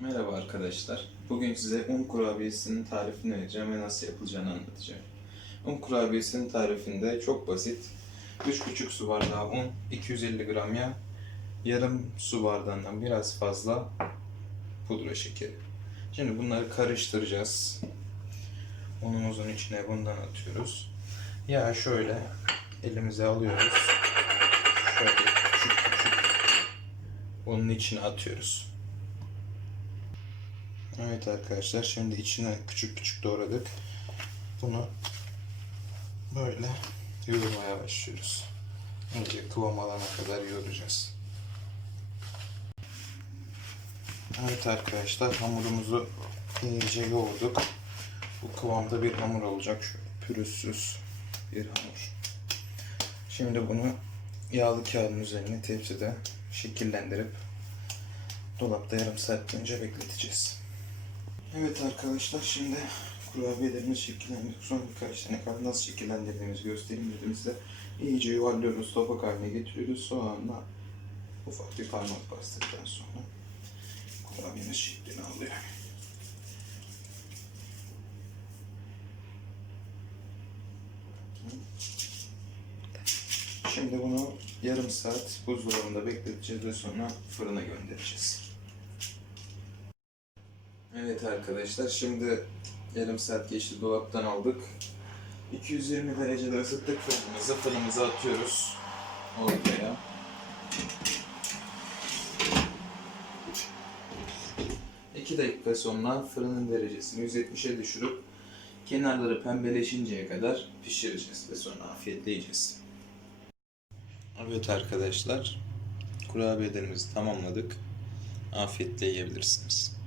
Merhaba arkadaşlar. Bugün size un kurabiyesinin tarifini vereceğim ve nasıl yapılacağını anlatacağım. Un kurabiyesinin tarifinde çok basit. 3,5 su bardağı un, 250 gram yağ, yarım su bardağından biraz fazla pudra şekeri. Şimdi bunları karıştıracağız. Unumuzun içine bundan atıyoruz. Yağı şöyle elimize alıyoruz. Şöyle küçük küçük unun içine atıyoruz. Evet arkadaşlar şimdi içine küçük küçük doğradık. Bunu böyle yoğurmaya başlıyoruz. Önce kıvam alana kadar yoğuracağız. Evet arkadaşlar hamurumuzu iyice yoğurduk. Bu kıvamda bir hamur olacak. Şöyle pürüzsüz bir hamur. Şimdi bunu yağlı kağıdın üzerine tepside şekillendirip dolapta yarım saat boyunca bekleteceğiz. Evet arkadaşlar şimdi kurabiyelerimiz şekillendirdik. Son birkaç tane kaldı. Nasıl şekillendirdiğimizi göstereyim dedim size. İyice yuvarlıyoruz, topak haline getiriyoruz. Sonra ufak bir parmak bastıktan sonra kurabiyemiz şeklini alıyor. Şimdi bunu yarım saat buzdolabında bekleteceğiz ve sonra fırına göndereceğiz. Evet arkadaşlar şimdi yarım saat geçti dolaptan aldık. 220 derecede ısıttık fırınımızı. Fırınımıza atıyoruz. Ortaya. İki dakika sonra fırının derecesini 170'e düşürüp kenarları pembeleşinceye kadar pişireceğiz ve sonra afiyetle yiyeceğiz. Evet arkadaşlar kurabiyelerimizi tamamladık. Afiyetle yiyebilirsiniz.